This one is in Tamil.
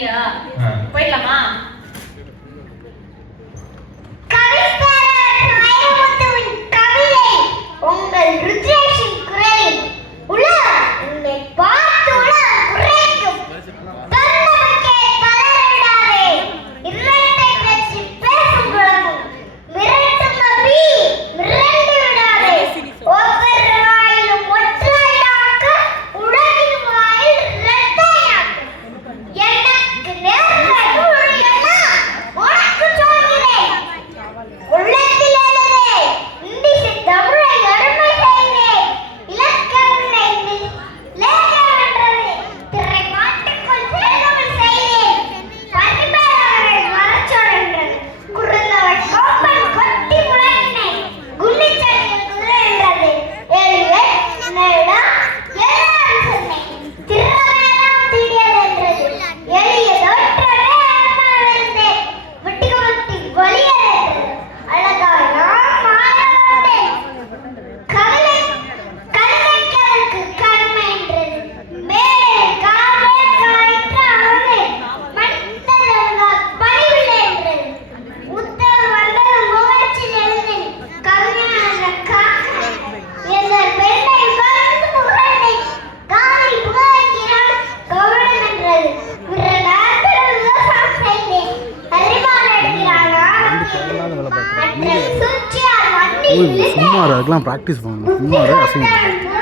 சரியா? போயிடலாமா? உங்கள் ருத்ரேஷின் குரலில் உலகம் உன்னை பார்த்து உலகம் குறைக்கும். தன்னம்பிக்கை தளரவிடாதே. இரட்டை பேச்சு பேசும் உலகம் மிரட்டும் நபி மிரண்டு விடாதே. ஒவ்வொரு வாயிலும் ஒற்றையாக்க உலகின் வாயில் இரட்டையாக்க. எனக்கு நேர்ந்தது ஒரு எண்ணம் உனக்கு சொல்கிறேன். உள்ளத்தில் எழுதே இந்திசை தமிழை அருமை செய்தேன். இலக்கணை லேகவென்றது திரை மாட்டுக்குள் சேதமிழ் செய்தேன். பரிபேரவரை வரச்சொன்றது குறுந்தவள் கோப்பன் கொத்தி முழங்கினேன். குன்னிச்சடியில் குதிரைன்றது எளிவே நேடா எல்லாரும் சொன்னேன். திருவேலாம் தீடியதென்றது எளியதொற்றவே அம்மாவிருந்தேன். விட்டிக்கு விட்டி கொலியதென்றது அழகாய் நான் மாறவந்தேன். கவலை கல்லைக்கதற்கு கண்மைன்றது மேலே காவே காய்த்து அவனே மனிதர்கள் பணிவில்லை என்றது. உத்தரவு வந்தது முகச்சில் எழுந்தேன். கவிஞான காக்கனை எங்கள் பெண்ணை கலந்து முகனை காலில் புகைக்கிறான் கவனம் என்றது. விரலாத்திர விவசாயம் செய்தேன். அறிவால் எடுக்கிறான் மற்ற சூழ்ச்சியால் வண்டி சும்மா அதுக்கெல்லாம் ப்ராக்டிஸ் பண்ணணும். சும்மா அசிங்கம்.